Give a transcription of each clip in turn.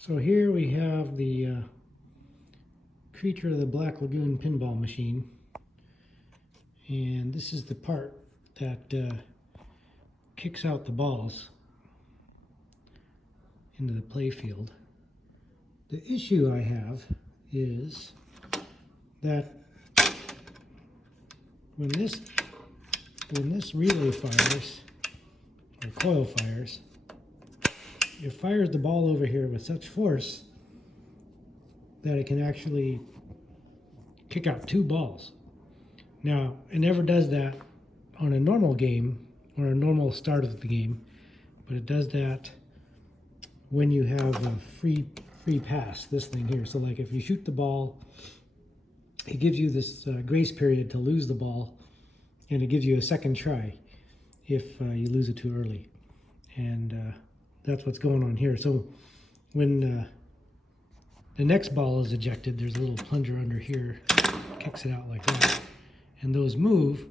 So here we have the Creature of the Black Lagoon pinball machine, and this is the part that kicks out the balls into the play field. The issue I have is that when this relay fires, or coil fires, it fires the ball over here with such force that it can actually kick out two balls. Now, it never does that on a normal game or a normal start of the game, but it does that when you have a free pass, this thing here. So like if you shoot the ball, it gives you this grace period to lose the ball, and it gives you a second try if you lose it too early. And that's what's going on here. So when the next ball is ejected, there's a little plunger under here, kicks it out like that, and those move,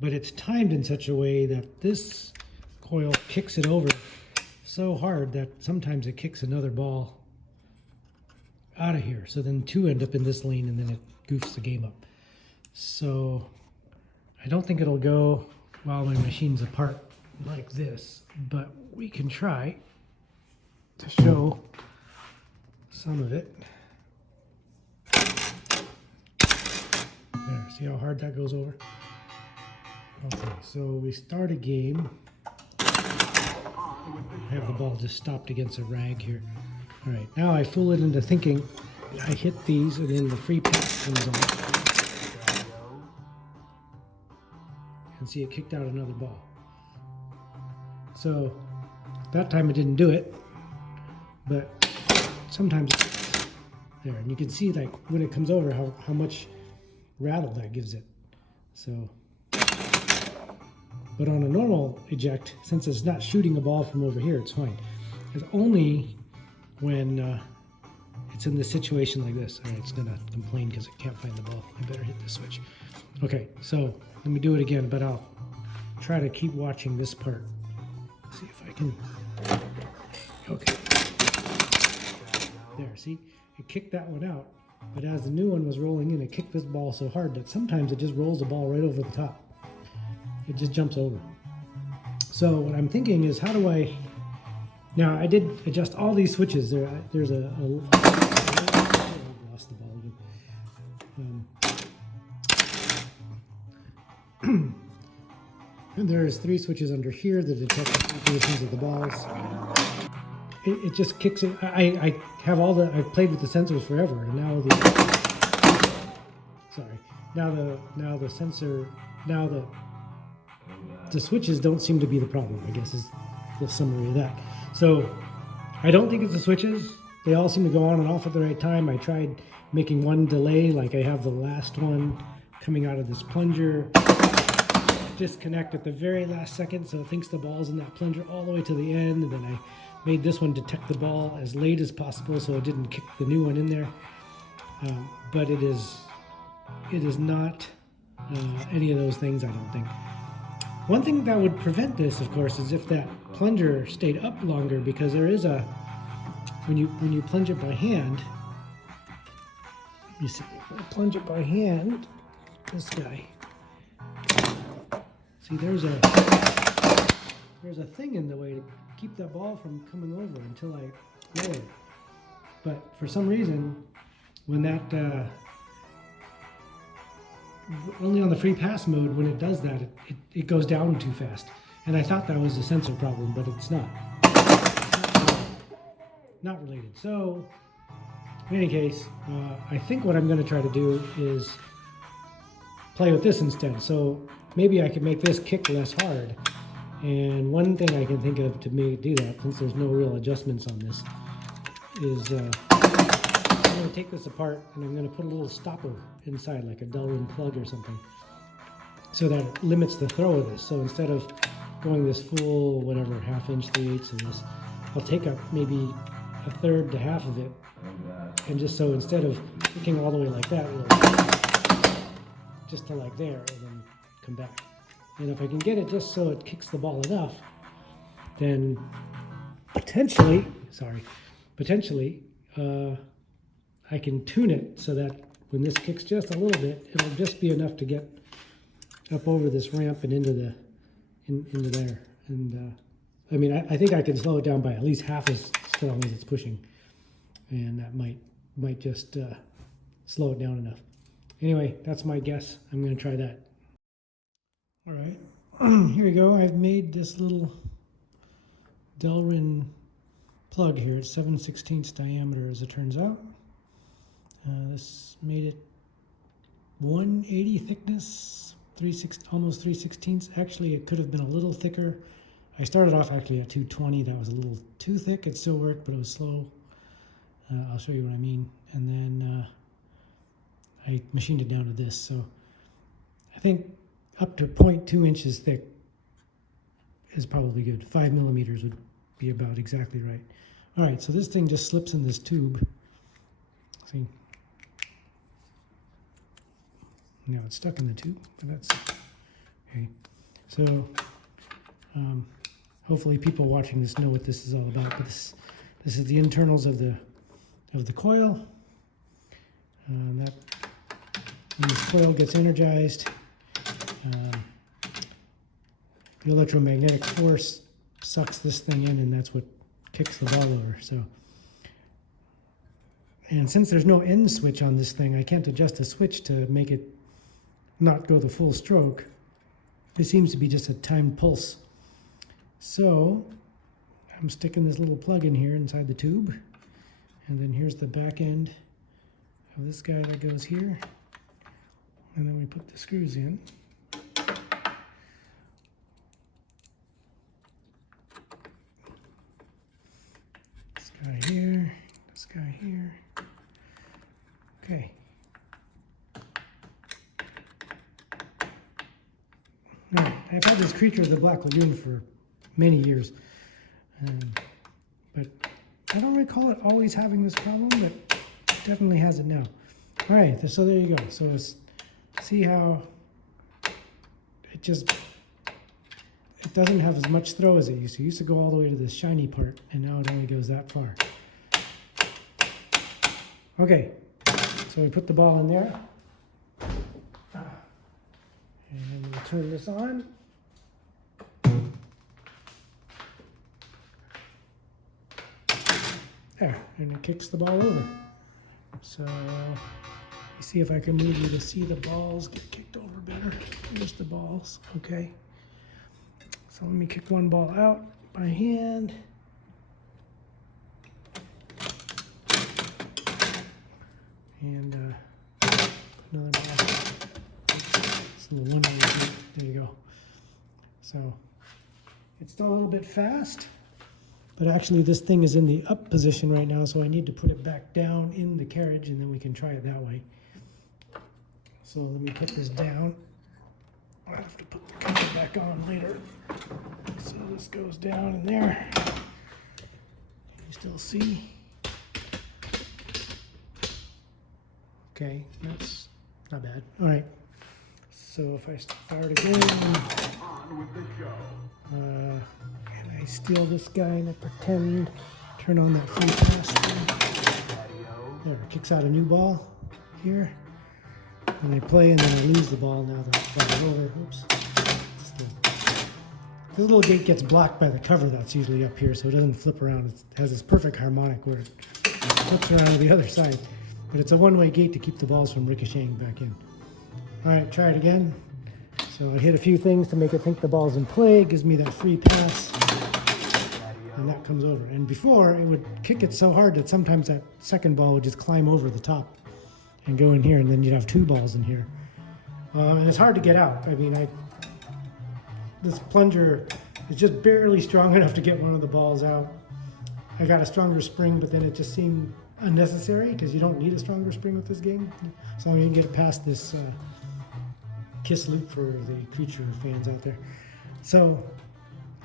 but it's timed in such a way that this coil kicks it over so hard that sometimes it kicks another ball out of here. So then two end up in this lane, and then it goofs the game up. So I don't think it'll go while my machine's apart like this, but we can try to show some of it. There, see how hard that goes over? Okay, so we start a game. I have the ball just stopped against a rag here. All right, now I fool it into thinking I hit these and then the free pass comes on. And see, it kicked out another ball. So that time it didn't do it, but sometimes there, and you can see like when it comes over how much rattle that gives it. So, but on a normal eject, since it's not shooting a ball from over here, it's fine. It's only when it's in this situation like this. All right, it's gonna complain because it can't find the ball. I better hit this switch. Okay, so let me do it again, but I'll try to keep watching this part. See if I can. Okay. There, see? It kicked that one out, but as the new one was rolling in, it kicked this ball so hard that sometimes it just rolls the ball right over the top. It just jumps over. So what I'm thinking is, how do I... Now, I did adjust all these switches. There's I lost the ball again. And there's 3 switches under here that detect the positions of the balls. It just kicks it. I have all the. I've played with the sensors forever, and now the switches don't seem to be the problem, I guess, is the summary of that. So I don't think it's the switches. They all seem to go on and off at the right time. I tried making one delay, like I have the last one coming out of this plunger. Disconnect at the very last second, so it thinks the ball's in that plunger all the way to the end, and then I made this one detect the ball as late as possible so it didn't kick the new one in there. But it is not any of those things, I don't think. One thing that would prevent this, of course, is if that plunger stayed up longer, because there is a, when you plunge it by hand, let me see, if I plunge it by hand, this guy, see, there's a thing in the way to keep that ball from coming over until I lower it. But for some reason, when that, only on the free pass mode, when it does that, it goes down too fast. And I thought that was a sensor problem, but it's not. Not related. So, in any case, I think what I'm going to try to do is play with this instead. So maybe I could make this kick less hard. And one thing I can think of to do that, since there's no real adjustments on this, is I'm going to take this apart and I'm going to put a little stopper inside, like a Delrin plug or something, so that it limits the throw of this. So instead of going this full, whatever, 1/2 inch, 3/8 of this, I'll take up maybe 1/3 to half of it, and just so instead of kicking all the way like that, it'll just to like there and then come back. And if I can get it just so it kicks the ball enough, then potentially potentially I can tune it so that when this kicks just a little bit, it'll just be enough to get up over this ramp and into there. And I mean, I think I can slow it down by at least half as strong as it's pushing, and that might just slow it down enough. Anyway, that's my guess. I'm going to try that. All right, here we go. I've made this little Delrin plug here. It's 7/16 diameter, as it turns out. This made it 180 thickness, almost 3/16. Actually, it could have been a little thicker. I started off actually at 220. That was a little too thick. It still worked, but it was slow. I'll show you what I mean. And then I machined it down to this. So I think up to 0.2 inches thick is probably good. 5 millimeters would be about exactly right. All right, so this thing just slips in this tube. See? Now it's stuck in the tube, but that's okay. So hopefully people watching this know what this is all about. But this is the internals of the coil. When this coil gets energized, the electromagnetic force sucks this thing in, and that's what kicks the ball over. So, and since there's no end switch on this thing, I can't adjust the switch to make it not go the full stroke. It seems to be just a timed pulse. So I'm sticking this little plug in here inside the tube, and then here's the back end of this guy that goes here, and then we put the screws in. This guy here, this guy here. Okay. Now, I've had this Creature of the Black Lagoon for many years, but I don't recall it always having this problem, but it definitely has it now. All right, so there you go. So see how it doesn't have as much throw as it used to. It used to go all the way to this shiny part, and now it only goes that far. Okay, so we put the ball in there. And we'll turn this on. There, and it kicks the ball over. So let's see if I can move you to see the balls get kicked over better. Here's the balls, okay. So let me kick one ball out by hand. And another ball. It's a little one. There you go. So it's still a little bit fast, but actually this thing is in the up position right now, so I need to put it back down in the carriage, and then we can try it that way. So let me put this down. I'll have to put the cover back on later. So this goes down in there. You still see? Okay, that's not bad. All right. So if I start again, and I steal this guy and I pretend, turn on that free pass thing. There, it kicks out a new ball here. And I play, and then I lose the ball now that the ball's over. Oops. This little gate gets blocked by the cover that's usually up here, so it doesn't flip around. It has this perfect harmonic where it flips around to the other side. But it's a one-way gate to keep the balls from ricocheting back in. All right, try it again. So I hit a few things to make it think the ball's in play. It gives me that free pass, and that comes over. And before, it would kick it so hard that sometimes that second ball would just climb over the top and go in here, and then you'd have two balls in here. And it's hard to get out. I mean, this plunger is just barely strong enough to get one of the balls out. I got a stronger spring, but then it just seemed unnecessary because you don't need a stronger spring with this game. So you can get it past this KISS loop for the Creature fans out there. So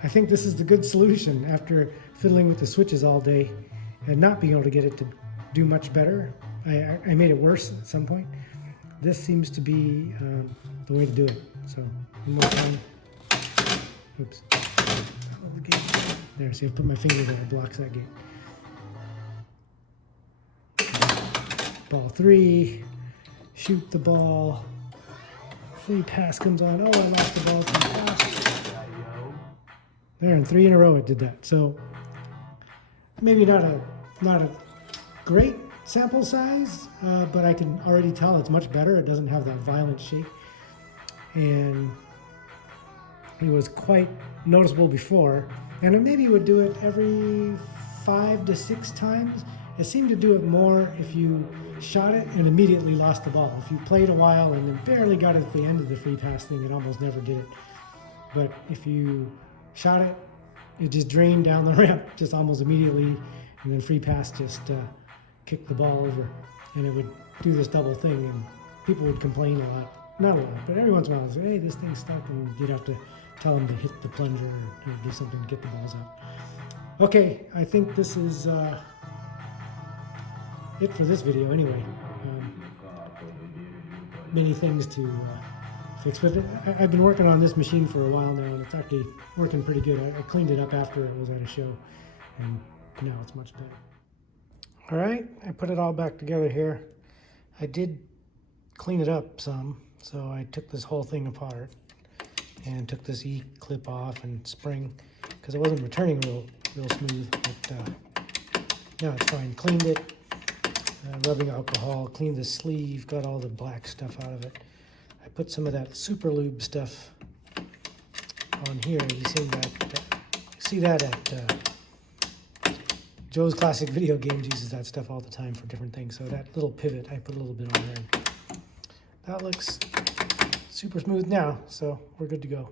I think this is the good solution after fiddling with the switches all day and not being able to get it to do much better. I made it worse at some point. This seems to be the way to do it. So one more time. Oops. The gate. There, see, I put my finger there, it blocks that gate. ball 3, shoot the ball, free pass comes on, oh, I lost the ball too fast. There, and 3 in a row it did that. So maybe not a great sample size, but I can already tell it's much better. It doesn't have that violent shake, and it was quite noticeable before, and it maybe would do it every 5 to 6 times. It seemed to do it more if you shot it and immediately lost the ball. If you played a while and then barely got it at the end of the free pass thing, it almost never did it. But if you shot it, it just drained down the ramp just almost immediately, and then free pass just kicked the ball over, and it would do this double thing, and people would complain a lot. Not a lot, but every once in a while, they'd say, hey, this thing's stuck, and you'd have to tell them to hit the plunger or do something to get the balls out. Okay, I think this is it for this video anyway. Many things to fix with it. I've been working on this machine for a while now, and it's actually working pretty good. I cleaned it up after it was at a show, and now it's much better. All right, I put it all back together here. I did clean it up some, so I took this whole thing apart and took this E-clip off and spring, because it wasn't returning real smooth, but now it's fine. Cleaned it, rubbing alcohol, cleaned the sleeve, got all the black stuff out of it. I put some of that super lube stuff on here. You see that at Joe's Classic Video Games uses that stuff all the time for different things. So that little pivot, I put a little bit on there. That looks super smooth now, so we're good to go.